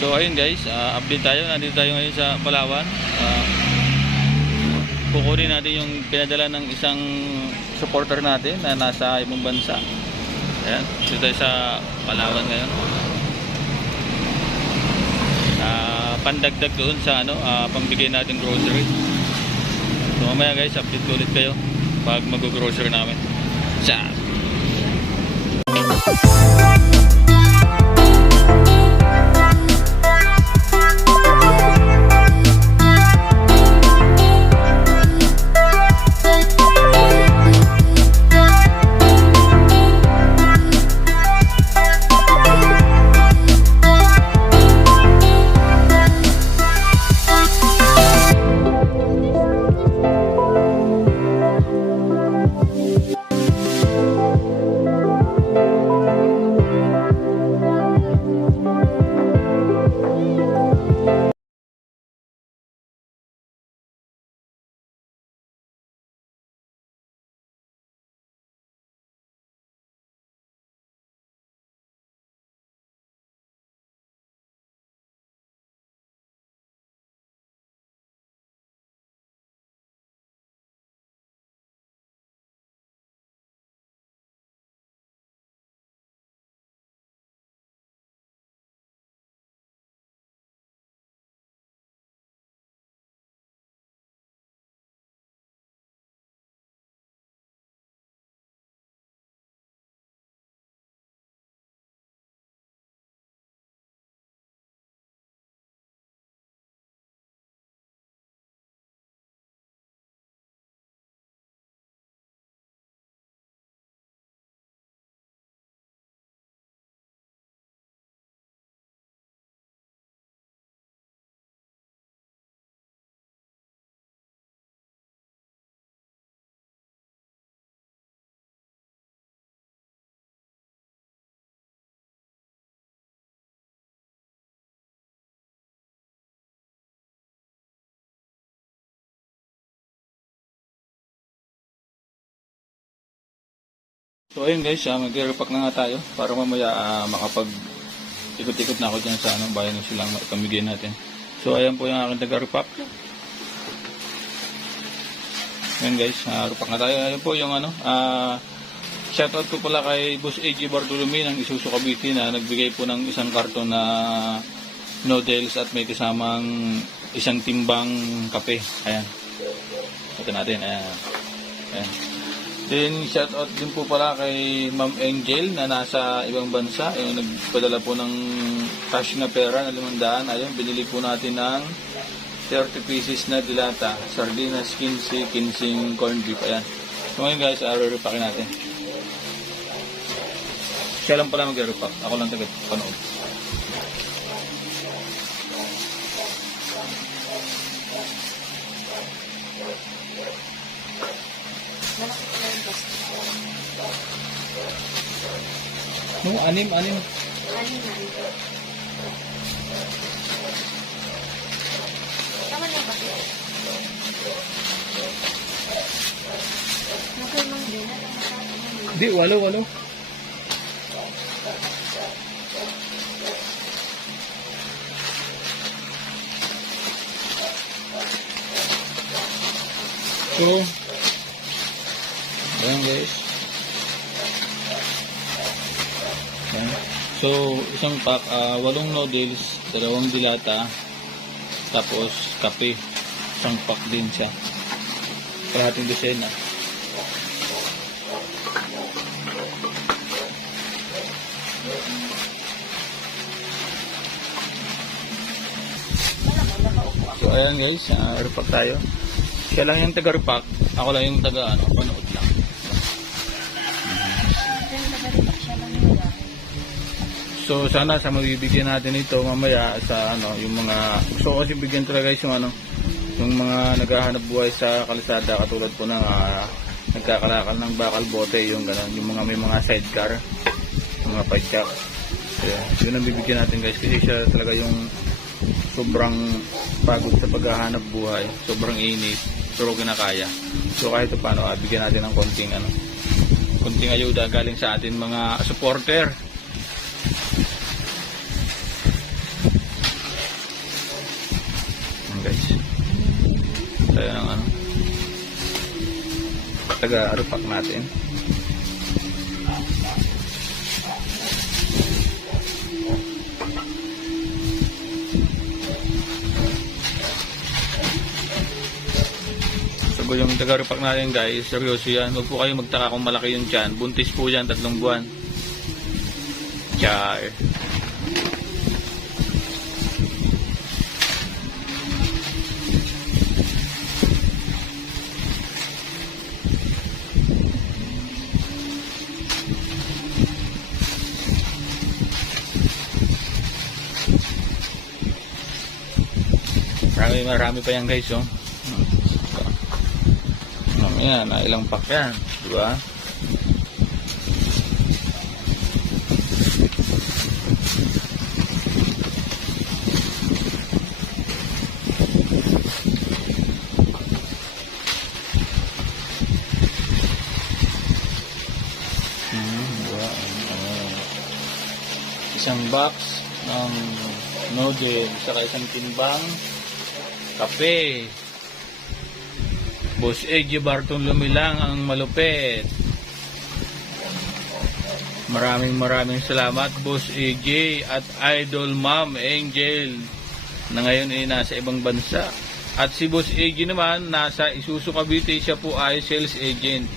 So ayun guys, update tayo. Nandito tayo ngayon sa Palawan. Kukunin natin yung pinadala ng isang supporter natin na nasa ibang bansa. Ayan, dito tayo sa Palawan ngayon. Pandagdag doon sa pambigay natin grocery. So mamaya guys, update ko ulit kayo pag mag-grocery namin. Ciao! So ayun guys, mag-repack na nga tayo para mamaya makapag-ikot-ikot na ako dyan sa bayan ng silang pamigay natin. So ayan po yung aking taga-repack. Ayan guys, repack na tayo. Ayan po yung shoutout ko pala kay Boss AG Bartolome ng Isuzu Cavite na nagbigay po ng isang karton na noodles at may kasamang isang timbang kape. Ayan. Ito natin. Ayan. Ayan. Then, shoutout din po pala kay Ma'am Angel na nasa ibang bansa. Yung nagpadala po ng cash na pera na 500. Ayun, binili po natin ng 30 pieces na dilata. Sardinas, 15 corned beef. Ayan. So ngayon guys, re-repackin natin. Siya lang pala mag-repack. Ako lang tagad-panood. Anim. Anim. Tama na ba? Nakamang din. Hindi, walo. So, ayan guys. So, isang pack, 8 noodles, 2 dilata, tapos kape. Isang pack din siya. Kalahating dosena. So, ayan guys, repack tayo. Siya lang yung taga-repack, ako lang yung panood lang. So sana sa mabibigyan natin ito mamaya sa yung mga gusto ko kasi bigyan talaga guys yung mga naghahanap buhay sa kalsada katulad po ng nagkakalakal ng bakal bote, yung ganun, yung mga may mga sidecar, mga padyak. Yun ang bibigyan natin guys kasi siya talaga yung sobrang pagod sa paghahanap buhay, sobrang init pero kinakaya. So kahit paano bigyan natin ng konting ayuda galing sa atin mga supporter. guys. Tayo ng ano. Taga-arupak natin. So yung taga-arupak natin guys, seryoso yan. Huwag po kayo magtaka kung malaki yung tiyan. Buntis po yan, 3 buwan. Char. Marami pa yan guys, oh. Yan, ilang pack yan, diba? Diba? Isang box ng noodle, saka isang timbang kape. Boss AJ Bartolome lang ang malupit. Maraming salamat Boss AJ at Idol Ma'am Angel na ngayon ay nasa ibang bansa. At si Boss AJ naman nasa Isuzu Cavite, siya po ay sales agent.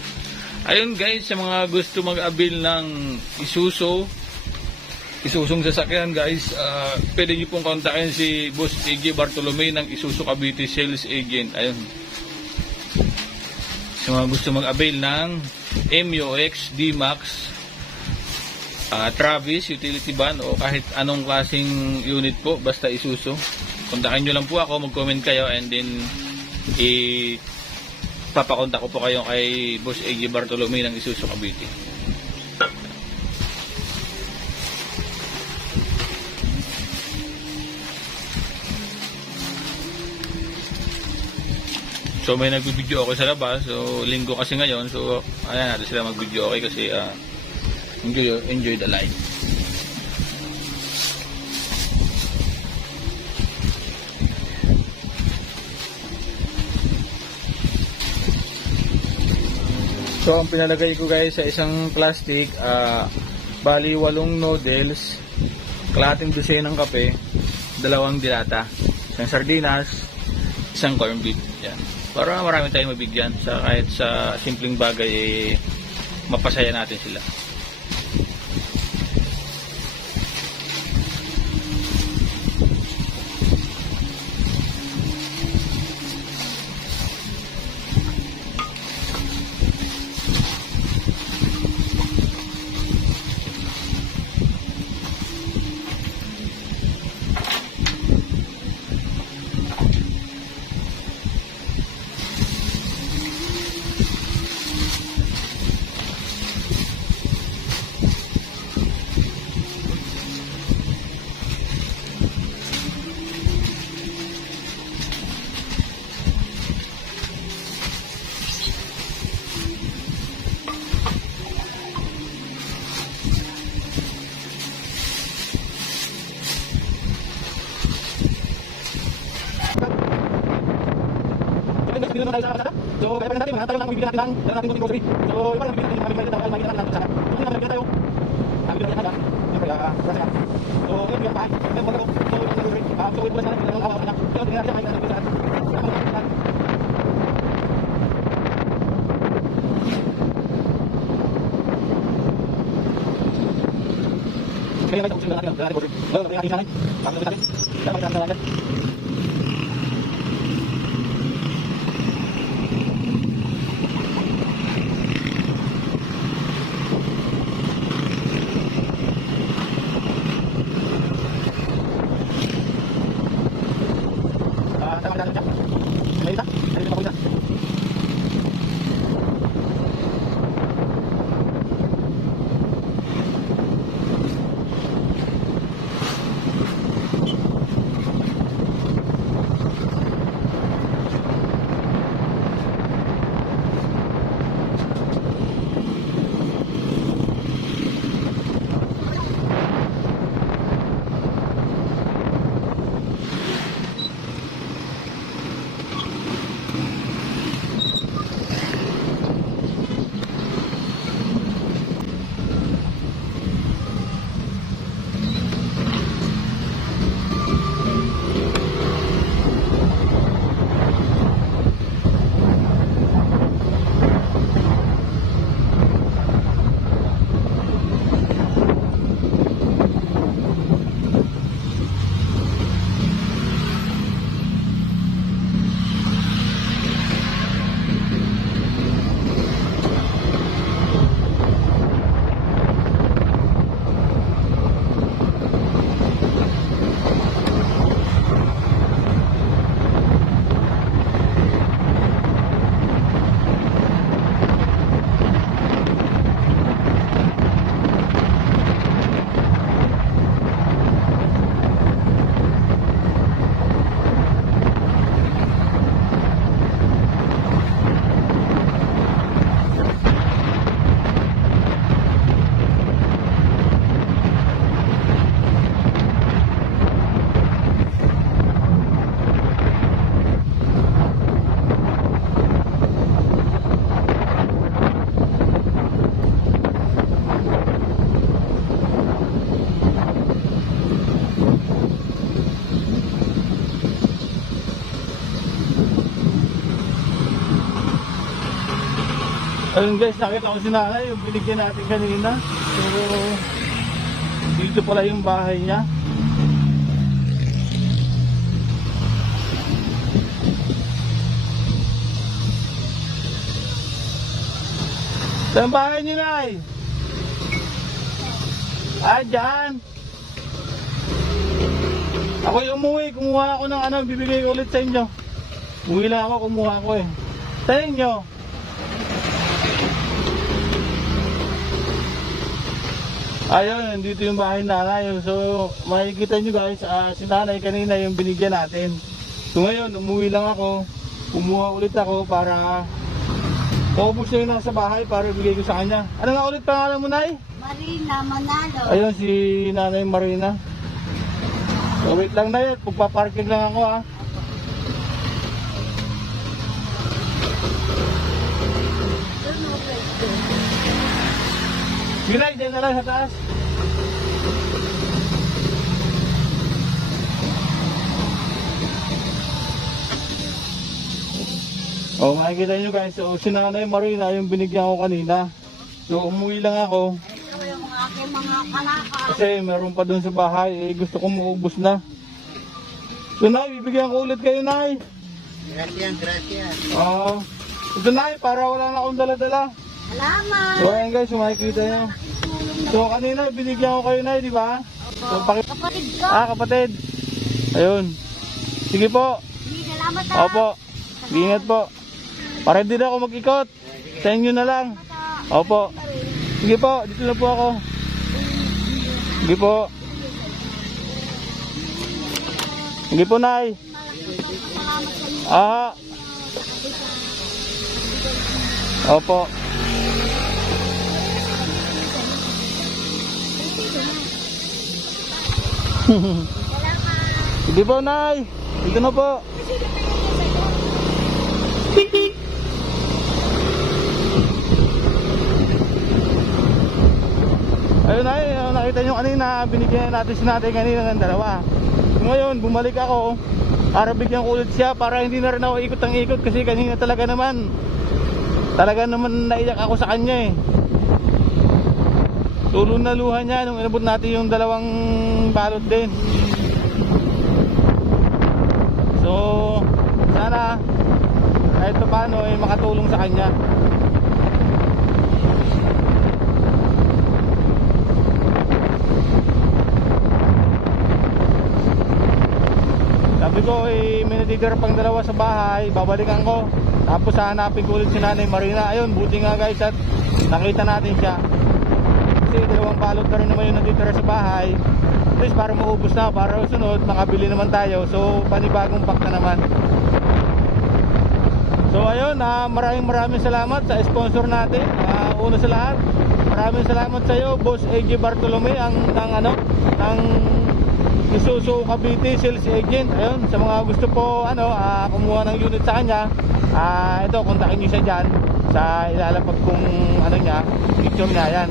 Ayun guys, sa mga gusto mag-abil ng Isusung sasakyan guys, pwede nyo pong kontakin si Boss AJ Bartolome ng Isuzu Cavite Sales Agent. Ayun. Sa mga gusto mag-avail ng MUX, D-Max, Travis, utility van o kahit anong klaseng unit po, basta Isuzu. Kontakin nyo lang po ako, mag-comment kayo and then papakontak ko po kayo kay Boss AJ Bartolome ng Isuzu Cavite. So may nag-video okay sa labas, so linggo kasi ngayon, so ayan natin sila mag-video okay kasi enjoy the life. So ang pinalagay ko guys sa isang plastic, bali 8 noodles, kalahating dosenang kape, 2 dilata, isang sardinas, isang corned beef. Yan. Para marami tayong mabigyan sa kahit sa simpleng bagay, mapasaya natin sila. Dito naman tayo sa kasada. So, kaya pa natin, tayo lang bibigyan natin ng ating grocery. So, iba lang bibigyan natin ng aming bayad natin sa kasada. So, bibigyan tayo. Bibigyan natin ng kaya kasada. So, kaya bibigyan pa. Kaya mga ko. So, bibigyan natin grocery. So, ibulas natin ng awa na. So, bibigyan natin ng kasada. Kaya may tapos na natin ang grocery. So, kaya natin sanay. Pagod natin. Dapat natin natin. Ayun guys, nakita ko si nanay, yung binigyan natin kanina. So, dito pala yung bahay niya. Saan bahay niyo, Nay? Ah, dyan. Ako yung umuwi, kumuha ako ng ano, bibigay ko ulit sa inyo. Umuwi lang ako, kumuha ko eh. Sa inyo. Ayun, dito yung bahay nanay. So, makikita nyo guys, si nanay kanina yung binigyan natin. So ngayon, umuwi lang ako. Kumuha ulit ako para maubos na yung nasa bahay para ibigay ko sa kanya. Ano nga ulit pangalan mo, Nay? Marina Manalo. Ayun, si Nanay Marina. So, wait lang, Nay. Pagpaparking lang ako, ha. Sige, Nay, dyan na lang sa taas. Oh, makikita nyo guys, so, si Nanay Marina yung binigyan ko kanina. So, umuwi lang ako. Ito yung aking mga kalaka. Kasi meron pa dun sa bahay, eh, gusto ko maubos na. So, Nay, bibigyan ko ulit kayo, Nay. Gracias. Oo. Ito, Nay, para wala na akong dala-dala. Salamat. So, ayan guys, makikita nyo. So, kanina, binigyan ko kayo, Nay, di ba? So, Kapatid ko. kapatid. Ayun. Sige po. Salamat Opo. Ingat po. Para hindi na ako mag-ikot. Sa inyo na lang. Opo. Sige po, dito na po ako. Sige po. Sige po, Nay. Ah. Opo. Sige po, Nay. Dito na po. Ayun, Nay, nakita nyo kanina, binigyan natin si Nanay kanina ng dalawa. Ngayon, bumalik ako para bigyan ko ulit siya para hindi na rin ako ikot ang ikot kasi kanina talaga naman naiyak ako sa kanya eh. Tulo na luha niya nung inabot natin yung dalawang balot din. So, sana kahit pa paano eh makatulong sa kanya. Sabi ko eh may natitira pang dalawa sa bahay, babalikan ko. Tapos hahanapin ko ulit si Nanay Marina. Ayun, buti nga guys at nakita natin siya. Kasi dalawang balot na rin naman yung natitira sa bahay. At least para maubos na, para sunod makabili naman tayo. So panibagong pack na naman. So ayun, maraming salamat sa sponsor natin. Una sa lahat, maraming salamat sa iyo, Boss AJ Bartolome, ang Isuzu Cavite sales agent. Ayun, sa mga gusto po kumuha ng unit sa kanya, ito, kontakin niyo siya diyan sa ilalapag kong picture niya yan.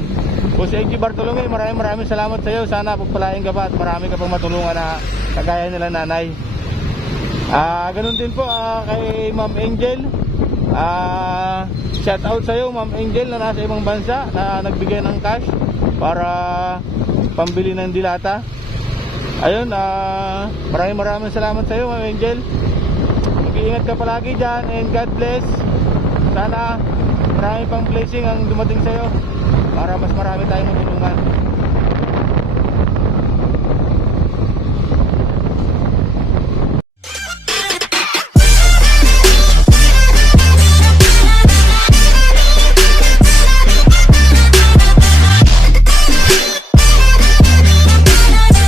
Boss AJ Bartolome, maraming salamat sa iyo. Sana pagpalain ka pa at marami ka pang matulungan na kagaya nila nanay. Ganun din po kay Ma'am Angel. Shout out sa iyo, Ma'am Angel, na nasa ibang bansa na nagbigay ng cash para pambili ng dilata. Ayun, maraming salamat sa iyo, Ma'am Angel. Mag-iingat ka palagi dyan and God bless. Sana marami pang blessing ang dumating sa iyo para mas marami tayong matulungan.